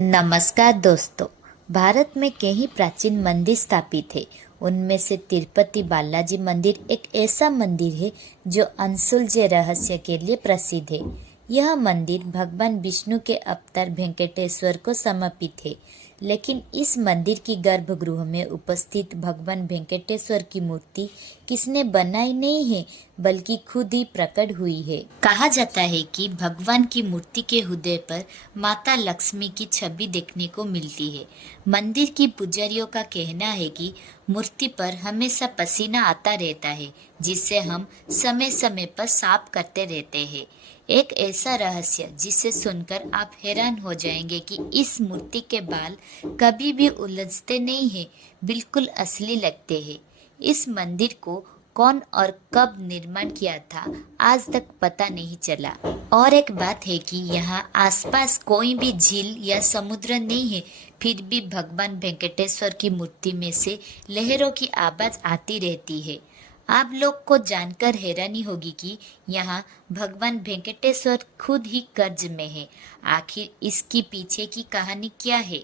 नमस्कार दोस्तों। भारत में कई प्राचीन मंदिर स्थापित है। उनमें से तिरुपति बालाजी मंदिर एक ऐसा मंदिर है जो अनसुलझे रहस्य के लिए प्रसिद्ध है। यह मंदिर भगवान विष्णु के अवतार वेंकटेश्वर को समर्पित है। लेकिन इस मंदिर की गर्भगृह में उपस्थित भगवान वेंकटेश्वर की मूर्ति किसने बनाई नहीं है, बल्कि खुद ही प्रकट हुई है। कहा जाता है कि भगवान की मूर्ति के हृदय पर माता लक्ष्मी की छवि देखने को मिलती है। मंदिर की पुजारियों का कहना है कि मूर्ति पर हमेशा पसीना आता रहता है, जिससे हम समय समय पर साफ करते रहते हैं। एक ऐसा रहस्य जिसे सुनकर आप हैरान हो जाएंगे कि इस मूर्ति के बाल कभी भी उलझते नहीं हैं, बिल्कुल असली लगते हैं। इस मंदिर को कौन और कब निर्माण किया था, आज तक पता नहीं चला। और एक बात है कि यहाँ आसपास कोई भी झील या समुद्र नहीं है, फिर भी भगवान वेंकटेश्वर की मूर्ति में से लहरों की आवाज आती रहती है। आप लोग को जानकर हैरानी होगी कि यहाँ भगवान वेंकटेश्वर खुद ही कर्ज में है। आखिर इसकी पीछे की कहानी क्या है?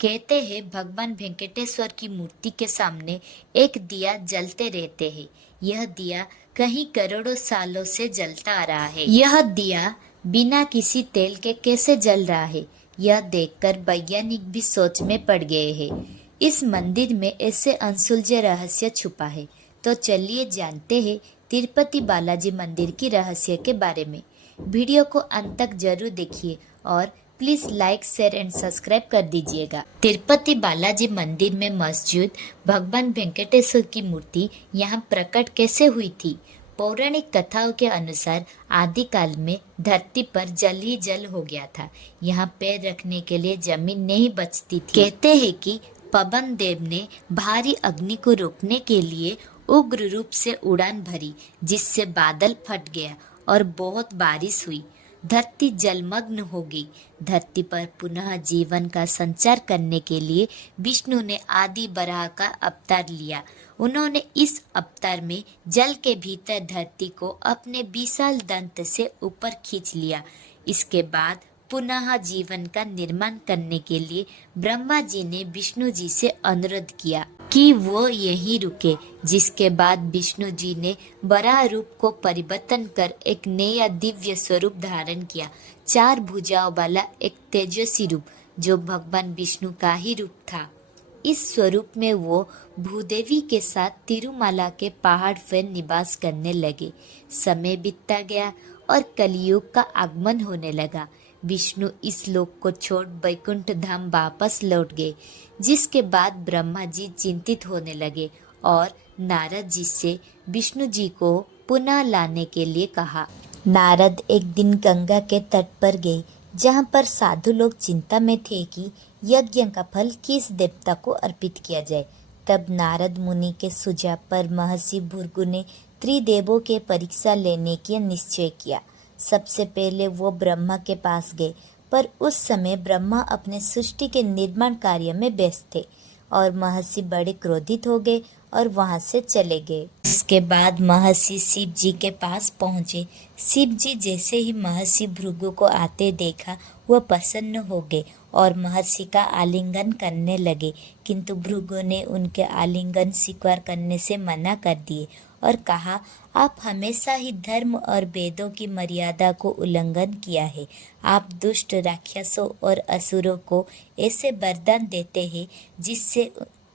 कहते हैं भगवान वेंकटेश्वर की मूर्ति के सामने एक दिया जलते रहते हैं। यह दिया कहीं करोड़ों सालों से जलता आ रहा है। यह दिया बिना किसी तेल के कैसे जल रहा है, यह देखकर वैज्ञानिक भी सोच में पड़ गए हैं। इस मंदिर में ऐसे अनसुलझे रहस्य छुपा है। तो चलिए जानते हैं तिरुपति बालाजी मंदिर की रहस्य के बारे में। वीडियो को अंत तक जरूर देखिए और please like, share and subscribe कर दीजिएगा। तिरुपति बालाजी मंदिर में मौजूद भगवान वेंकटेश्वर की मूर्ति यहाँ प्रकट कैसे हुई थी? पौराणिक कथाओं के अनुसार आदिकाल में धरती पर जल ही जल हो गया था। यहाँ पैर रखने के लिए जमीन नहीं बचती थी। कहते हैं कि पवन देव ने भारी अग्नि को रोकने के लिए उग्र रूप से उड़ान भरी, जिससे बादल फट गया और बहुत बारिश हुई। धरती जलमग्न हो गई। धरती पर पुनः जीवन का संचार करने के लिए विष्णु ने आदि बराह का अवतार लिया। उन्होंने इस अवतार में जल के भीतर धरती को अपने विशाल दंत से ऊपर खींच लिया। इसके बाद पुनः जीवन का निर्माण करने के लिए ब्रह्मा जी ने विष्णु जी से अनुरोध किया कि वो यहीं रुके, जिसके बाद विष्णु जी ने वराह रूप को परिवर्तन कर एक नया दिव्य स्वरूप धारण किया। 4 भुजाओं वाला एक तेजस्वी रूप, जो भगवान विष्णु का ही रूप था। इस स्वरूप में वो भूदेवी के साथ तिरुमाला के पहाड़ पर निवास करने लगे। समय बीतता गया और कलयुग का आगमन होने लगा। विष्णु इस लोक को छोड़ वैकुंठ धाम वापस लौट गए, जिसके बाद ब्रह्मा जी चिंतित होने लगे और नारद जी से विष्णु जी को पुनः लाने के लिए कहा। नारद एक दिन गंगा के तट पर गए, जहाँ पर साधु लोग चिंता में थे कि यज्ञ का फल किस देवता को अर्पित किया जाए। तब नारद मुनि के सुझाव पर महर्षि भृगु ने त्रिदेवों के परीक्षा लेने की निश्चय किया। सबसे पहले वो ब्रह्मा के पास गए, पर उस समय ब्रह्मा अपने सृष्टि के निर्माण कार्य में व्यस्त थे और महर्षि बड़े क्रोधित हो गए और वहां से चले गए। इसके बाद महर्षि शिव जी के पास पहुंचे। शिव जी जैसे ही महर्षि भृगु को आते देखा, वह प्रसन्न हो गए और महर्षि का आलिंगन करने लगे, किंतु भृगु ने उनके आलिंगन स्वीकार करने से मना कर दिए और कहा, आप हमेशा ही धर्म और वेदों की मर्यादा को उल्लंघन किया है। आप दुष्ट राक्षसों और असुरों को ऐसे वरदान देते हैं जिससे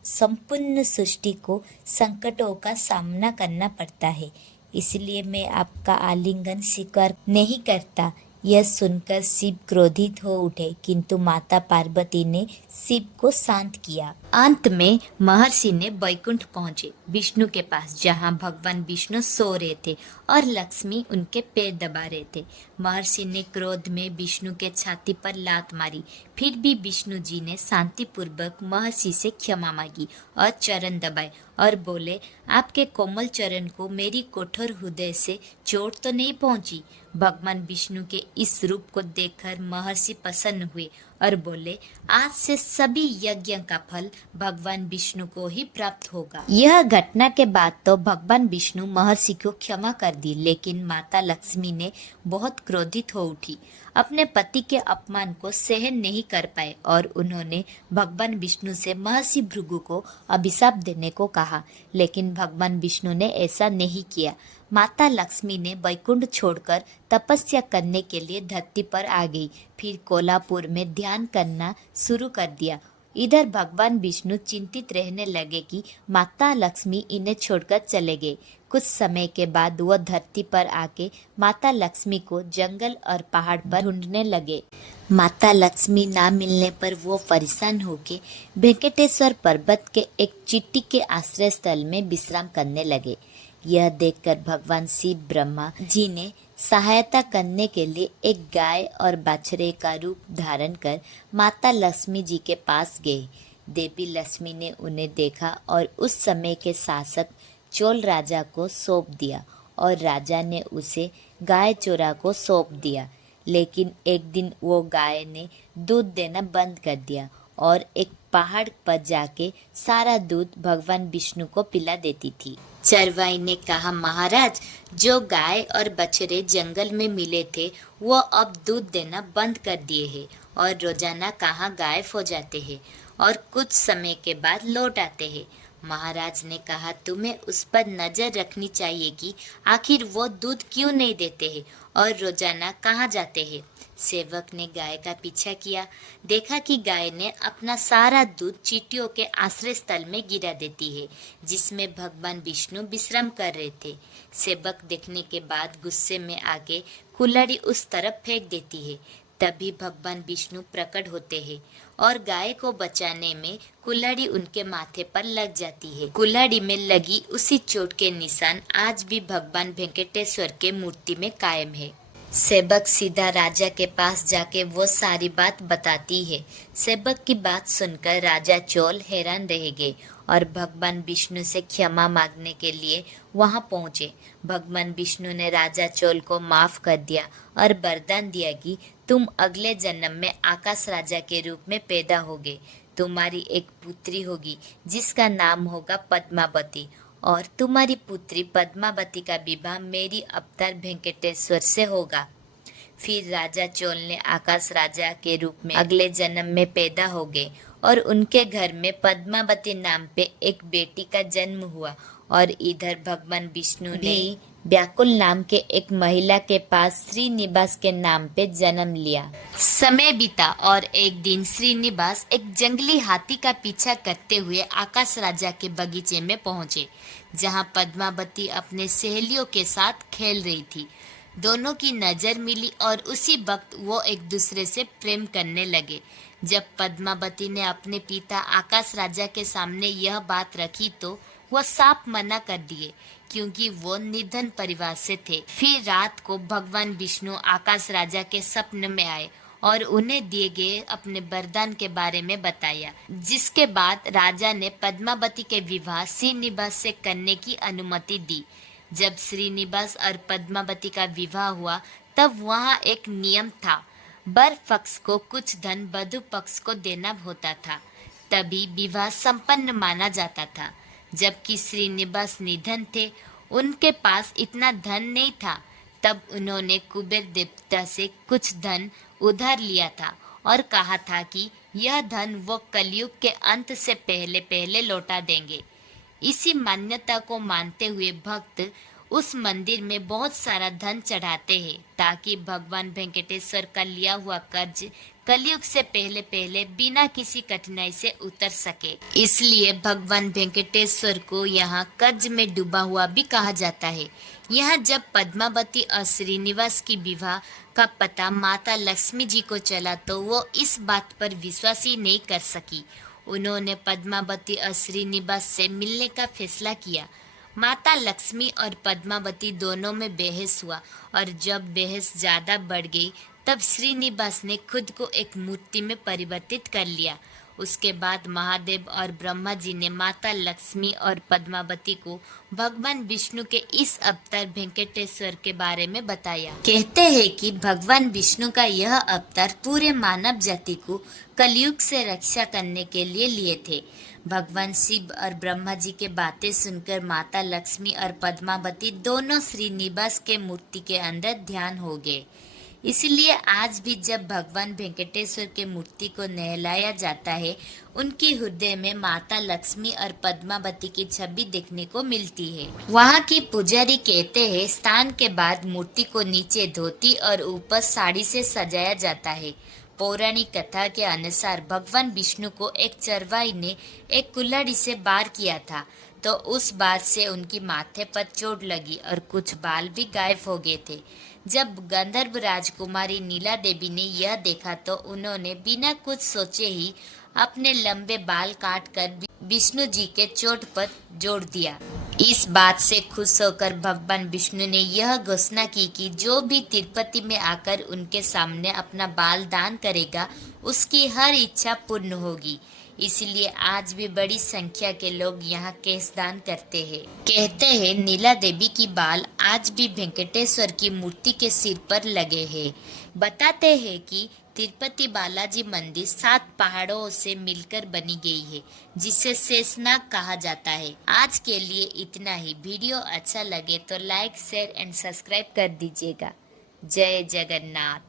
संपूर्ण सृष्टि को संकटों का सामना करना पड़ता है। इसलिए मैं आपका आलिंगन स्वीकार नहीं करता। यह सुनकर शिव क्रोधित हो उठे, किंतु माता पार्वती ने शिव को शांत किया। अंत में महर्षि ने वैकुंठ पहुंचे, विष्णु के पास, जहां भगवान विष्णु सो रहे थे और लक्ष्मी उनके पैर दबा रहे थे। महर्षि ने क्रोध में विष्णु के छाती पर लात मारी। फिर भी विष्णु जी ने शांतिपूर्वक महर्षि से क्षमा मांगी और चरण दबाए और बोले, आपके कोमल चरण को मेरी कठोर हृदय से चोट तो नहीं पहुंची। भगवान विष्णु के इस रूप को देखकर महर्षि प्रसन्न हुए और बोले, आज से सभी यज्ञ का फल भगवान विष्णु को ही प्राप्त होगा। यह घटना के बाद तो भगवान विष्णु महर्षि को क्षमा कर दी, लेकिन माता लक्ष्मी ने बहुत क्रोधित हो उठी। अपने पति के अपमान को सहन नहीं कर पाए और उन्होंने भगवान विष्णु से महर्षि भृगु को अभिशाप देने को कहा, लेकिन भगवान विष्णु ने ऐसा नहीं किया। माता लक्ष्मी ने वैकुंठ छोड़कर तपस्या करने के लिए धरती पर आ गई, फिर कोल्हापुर में ध्यान करना शुरू कर दिया। इधर भगवान विष्णु चिंतित रहने लगे कि माता लक्ष्मी इन्हें छोड़कर चले गए। कुछ समय के बाद वह धरती पर आके माता लक्ष्मी को जंगल और पहाड़ पर ढूंढने लगे। माता लक्ष्मी ना मिलने पर वो परेशान होके वेंकटेश्वर पर्वत के एक चींटी के आश्रय स्थल में विश्राम करने लगे। यह देखकर भगवान शिव ब्रह्मा जी ने सहायता करने के लिए एक गाय और बछड़े का रूप धारण कर माता लक्ष्मी जी के पास गए। देवी लक्ष्मी ने उन्हें देखा और उस समय के शासक चोल राजा को सौंप दिया और राजा ने उसे गाय चोरा को सौंप दिया। लेकिन एक दिन वो गाय ने दूध देना बंद कर दिया और एक पहाड़ पर जाके सारा दूध भगवान विष्णु को पिला देती थी। चरवाई ने कहा, महाराज, जो गाय और बछड़े जंगल में मिले थे वो अब दूध देना बंद कर दिए हैं और रोजाना कहाँ गायब हो जाते हैं और कुछ समय के बाद लौट आते हैं। महाराज ने कहा, तुम्हें उस पर नजर रखनी चाहिए कि आखिर वो दूध क्यों नहीं देते हैं और रोजाना कहाँ जाते हैं। सेवक ने गाय का पीछा किया, देखा कि गाय ने अपना सारा दूध चींटियों के आश्रय स्थल में गिरा देती है, जिसमें भगवान विष्णु विश्राम कर रहे थे। सेवक देखने के बाद गुस्से में आके कुल्हाड़ी उस तरफ फेंक देती है। तभी भगवान विष्णु प्रकट होते हैं और गाय को बचाने में कुल्हाड़ी उनके माथे पर लग जाती है। कुल्हाड़ी में लगी उसी चोट के निशान आज भी भगवान वेंकटेश्वर के मूर्ति में कायम है। सेवक सीधा राजा के पास जाके वो सारी बात बताती है। सेवक की बात सुनकर राजा चोल हैरान रह गए और भगवान विष्णु से क्षमा मांगने के लिए वहां पहुंचे। भगवान विष्णु ने राजा चोल को माफ कर दिया और वरदान दिया कि तुम अगले जन्म में आकाश राजा के रूप में पैदा होगे। तुम्हारी एक पुत्री होगी जिसका नाम होगा पद्मावती और तुम्हारी पुत्री पद्मावती का विवाह मेरी अवतार वेंकटेश्वर से होगा। फिर राजा चोल ने आकाश राजा के रूप में अगले जन्म में पैदा हो गए और उनके घर में पद्मावती नाम पे एक बेटी का जन्म हुआ। और इधर भगवान विष्णु ने व्याकुल नाम के एक महिला के पास श्रीनिवास के नाम पे जन्म लिया। समय बीता और एक दिन श्रीनिवास एक जंगली हाथी का पीछा करते हुए आकाश राजा के बगीचे में पहुंचे, जहां पद्मावती अपने सहेलियों के साथ खेल रही थी। दोनों की नजर मिली और उसी वक्त वो एक दूसरे से प्रेम करने लगे। जब पद्मावती ने अपने पिता आकाश राजा के सामने यह बात रखी तो वह साफ मना कर दिए, क्योंकि वो निर्धन परिवार से थे। फिर रात को भगवान विष्णु आकाश राजा के सपने में आए और उन्हें दिए गए अपने वरदान के बारे में बताया, जिसके बाद राजा ने पद्मावती के विवाह श्रीनिवास से करने की अनुमति दी। जब श्रीनिवास और पद्मावती का विवाह हुआ तब वहाँ एक नियम था, वर पक्ष को कुछ धन वधु पक्ष को देना होता था, तभी विवाह संपन्न माना जाता था। जबकि श्रीनिवास निधन थे, उनके पास इतना धन नहीं था, तब उन्होंने कुबेर देवता से कुछ धन उधार लिया था और कहा था कि यह धन वो कलयुग के अंत से पहले पहले लौटा देंगे। इसी मान्यता को मानते हुए भक्त उस मंदिर में बहुत सारा धन चढ़ाते हैं, ताकि भगवान वेंकटेश्वर का लिया हुआ कर्ज कलयुग से पहले पहले बिना किसी कठिनाई से उतर सके। इसलिए भगवान वेंकटेश्वर को यहाँ कर्ज में डूबा हुआ भी कहा जाता है। यहाँ जब पद्मावती और श्रीनिवास की विवाह का पता माता लक्ष्मी जी को चला तो वो इस बात पर विश्वास ही नहीं कर सकी। उन्होंने पद्मावती और श्रीनिवास से मिलने का फैसला किया। माता लक्ष्मी और पद्मावती दोनों में बहस हुआ और जब बहस ज़्यादा बढ़ गई तब श्रीनिवास ने खुद को एक मूर्ति में परिवर्तित कर लिया। उसके बाद महादेव और ब्रह्मा जी ने माता लक्ष्मी और पद्मावती को भगवान विष्णु के इस अवतार वेंकटेश्वर के बारे में बताया। कहते हैं कि भगवान विष्णु का यह अवतार पूरे मानव जाति को कलयुग से रक्षा करने के लिए लिए थे। भगवान शिव और ब्रह्मा जी के बातें सुनकर माता लक्ष्मी और पद्मावती दोनों श्रीनिवास के मूर्ति के अंदर ध्यान हो गए। इसलिए आज भी जब भगवान वेंकटेश्वर के मूर्ति को नहलाया जाता है, उनके हृदय में माता लक्ष्मी और पद्मावती की छवि देखने को मिलती है। वहाँ की पुजारी कहते हैं स्नान के बाद मूर्ति को नीचे धोती और ऊपर साड़ी से सजाया जाता है। पौराणिक कथा के अनुसार भगवान विष्णु को एक चरवाही ने एक कुल्हाड़ी से वार किया था, तो उस बात से उनकी माथे पर चोट लगी और कुछ बाल भी गायब हो गए थे। जब गंधर्व राजकुमारी नीला देवी ने यह देखा तो उन्होंने बिना कुछ सोचे ही अपने लंबे बाल काटकर विष्णु जी के चोट पर जोड़ दिया। इस बात से खुश होकर भगवान विष्णु ने यह घोषणा की कि जो भी तिरुपति में आकर उनके सामने अपना बाल दान करेगा, उसकी हर इच्छा पूर्ण होगी। इसलिए आज भी बड़ी संख्या के लोग यहाँ केश दान करते हैं। कहते हैं नीला देवी की बाल आज भी वेंकटेश्वर की मूर्ति के सिर पर लगे हैं। बताते हैं कि तिरुपति बालाजी मंदिर 7 पहाड़ों से मिलकर बनी गई है, जिसे शेषनाग कहा जाता है। आज के लिए इतना ही। वीडियो अच्छा लगे तो लाइक, शेयर एंड सब्सक्राइब कर दीजिएगा। जय जगन्नाथ।